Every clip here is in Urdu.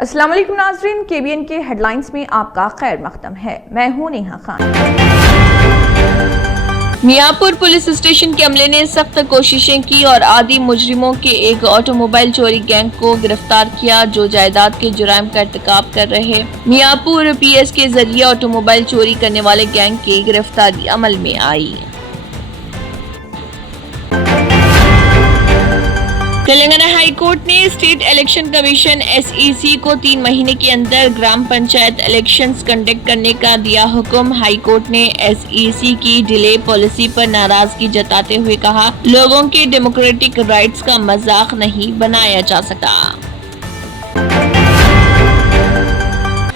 السلام علیکم ناظرین، KBN کے ہیڈ لائنز میں آپ کا خیر مقدم ہے۔ میں ہوں نیہا خان۔ میاں پور پولیس اسٹیشن کے عملے نے سخت کوششیں کی اور عادی مجرموں کے ایک آٹو موبائل چوری گینگ کو گرفتار کیا جو جائیداد کے جرائم کا ارتکاب کر رہے میاں پور PS کے ذریعے آٹو موبائل چوری کرنے والے گینگ کی گرفتاری عمل میں آئی۔ تلنگانہ ہائی کورٹ نے اسٹیٹ الیکشن کمیشن SEC کو 3 مہینے کے اندر گرام پنچایت الیکشنز کنڈکٹ کرنے کا دیا حکم۔ ہائی کورٹ نے SEC کی ڈیلے پالیسی پر ناراضگی جتاتے ہوئے کہا، لوگوں کے ڈیموکریٹک رائٹس کا مذاق نہیں بنایا جا سکتا۔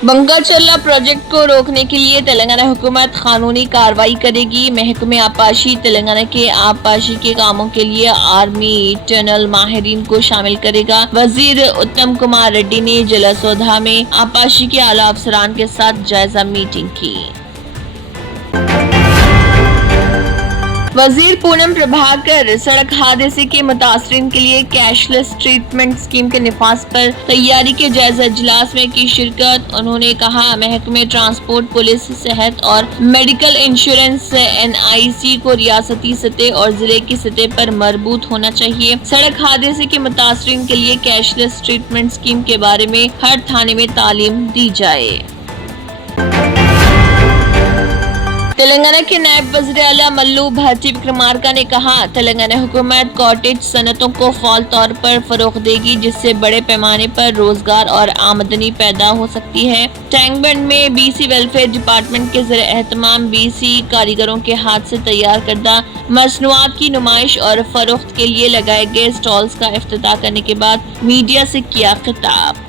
بنگا چرلا پروجیکٹ کو روکنے کے لیے تلنگانہ حکومت قانونی کارروائی کرے گی۔ محکمہ آبپاشی تلنگانہ کے آبپاشی کے کاموں کے لیے آرمی ٹنل ماہرین کو شامل کرے گا۔ وزیر اتم کمار ریڈی نے جلاسودھا میں آبپاشی کے اعلیٰ افسران کے ساتھ جائزہ میٹنگ کی۔ وزیر پونم پربھاکر سڑک حادثے کے متاثرین کے لیے کیش لیس ٹریٹمنٹ اسکیم کے نفاذ پر تیاری کے جائزہ اجلاس میں کی شرکت۔ انہوں نے کہا، محکمہ ٹرانسپورٹ، پولیس، صحت اور میڈیکل انشورنس NIC کو ریاستی سطح اور ضلع کی سطح پر مربوط ہونا چاہیے۔ سڑک حادثے کے متاثرین کے لیے کیش لیس ٹریٹمنٹ اسکیم کے بارے میں ہر تھانے میں تعلیم دی جائے۔ تلنگانہ کے نائب وزیر اعلیٰ ملو بھٹی وکرمارکا نے کہا، تلنگانہ حکومت کاٹیج صنعتوں کو فعال طور پر فروغ دے گی جس سے بڑے پیمانے پر روزگار اور آمدنی پیدا ہو سکتی ہے۔ ٹینک بنڈ میں BC ویلفیئر ڈپارٹمنٹ کے زیر اہتمام BC کاریگروں کے ہاتھ سے تیار کردہ مصنوعات کی نمائش اور فروخت کے لیے لگائے گئے اسٹالز کا افتتاح کرنے کے بعد میڈیا سے کیا خطاب۔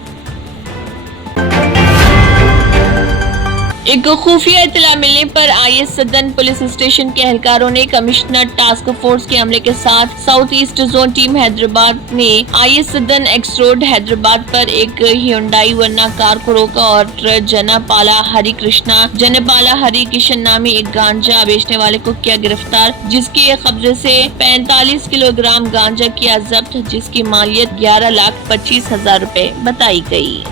ایک خفیہ اطلاع ملنے پر IS سدن پولیس اسٹیشن کے اہلکاروں نے کمشنر ٹاسک فورس کے عملے کے ساتھ south east zone team Hyderabad نے IS Sadan X road Hyderabad پر ایک ہیونڈائی ورنا کار کو روکا اور جنپالا ہری کرشنا جنپالا ہری کشن نامی ایک گانجا بیچنے والے کو کیا گرفتار، جس کے قبضے سے 45 کلو گرام گانجا کیا ضبط، جس کی مالیت 11,25,000 روپے بتائی گئی۔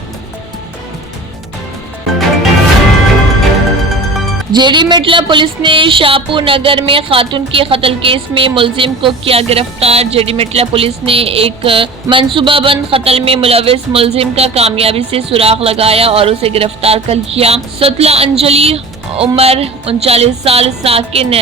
JD میٹلا پولیس نے شاہپور نگر میں خاتون کے قتل کیس میں ملزم کو کیا گرفتار۔ JD میٹلا پولیس نے ایک منصوبہ بند قتل میں ملوث ملزم کا کامیابی سے سراغ لگایا اور اسے گرفتار کر لیا۔ ستلا انجلی عمر 39 سال ساکن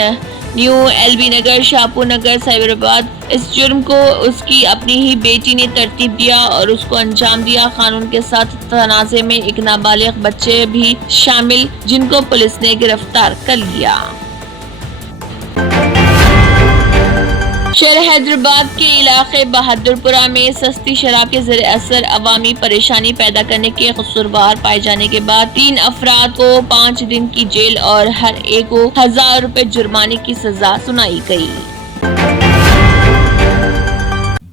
نیو LB نگر شاہپور نگر سائبرآباد۔ اس جرم کو اس کی اپنی ہی بیٹی نے ترتیب دیا اور اس کو انجام دیا۔ قانون کے ساتھ تنازع میں ایک نابالغ بچے بھی شامل جن کو پولیس نے گرفتار کر لیا۔ شہر حیدرآباد کے علاقے بہادر پورہ میں سستی شراب کے زیر اثر عوامی پریشانی پیدا کرنے کے قصوروار پائے جانے کے بعد 3 افراد کو 5 دن کی جیل اور ہر ایک کو 1000 روپے جرمانے کی سزا سنائی گئی۔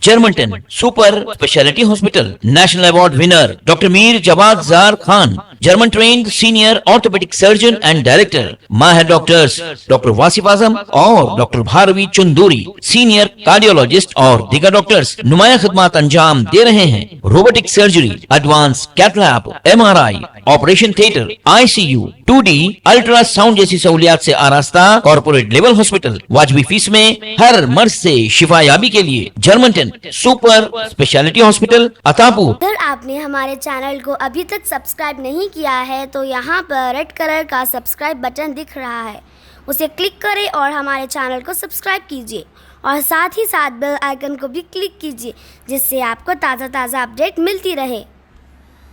جرمنٹن super specialty hospital national award winner doctor Mir Jawad Zar Khan, German trained senior orthopaedic surgeon and director, ماہر ڈاکٹرز ڈاکٹر واصف اعظم اور doctor Bharvi Chandori, senior cardiologist اور دیگر ڈاکٹرز نمایاں خدمات انجام دے رہے ہیں۔ Robotic surgery, advance cath lab, MRI، operation theatre, ICU، 2D ultrasound جیسی سہولیات سے آراستہ کارپوریٹ لیول ہاسپٹل، واجبی فیس میں ہر مرض سے شفا یابی کے لیے جرمنٹن سپر اسپیشلٹی ہاسپٹل عطاپور۔ اگر آپ نے ہمارے چینل کو ابھی تک سبسکرائب نہیں کیا ہے تو یہاں پر ریڈ کلر کا سبسکرائب بٹن دکھ رہا ہے، اسے کلک کریں اور ہمارے چینل کو سبسکرائب کیجیے اور ساتھ ہی ساتھ بیل آئیکن کو بھی کلک کیجیے جس سے آپ کو تازہ اپڈیٹ ملتی رہے۔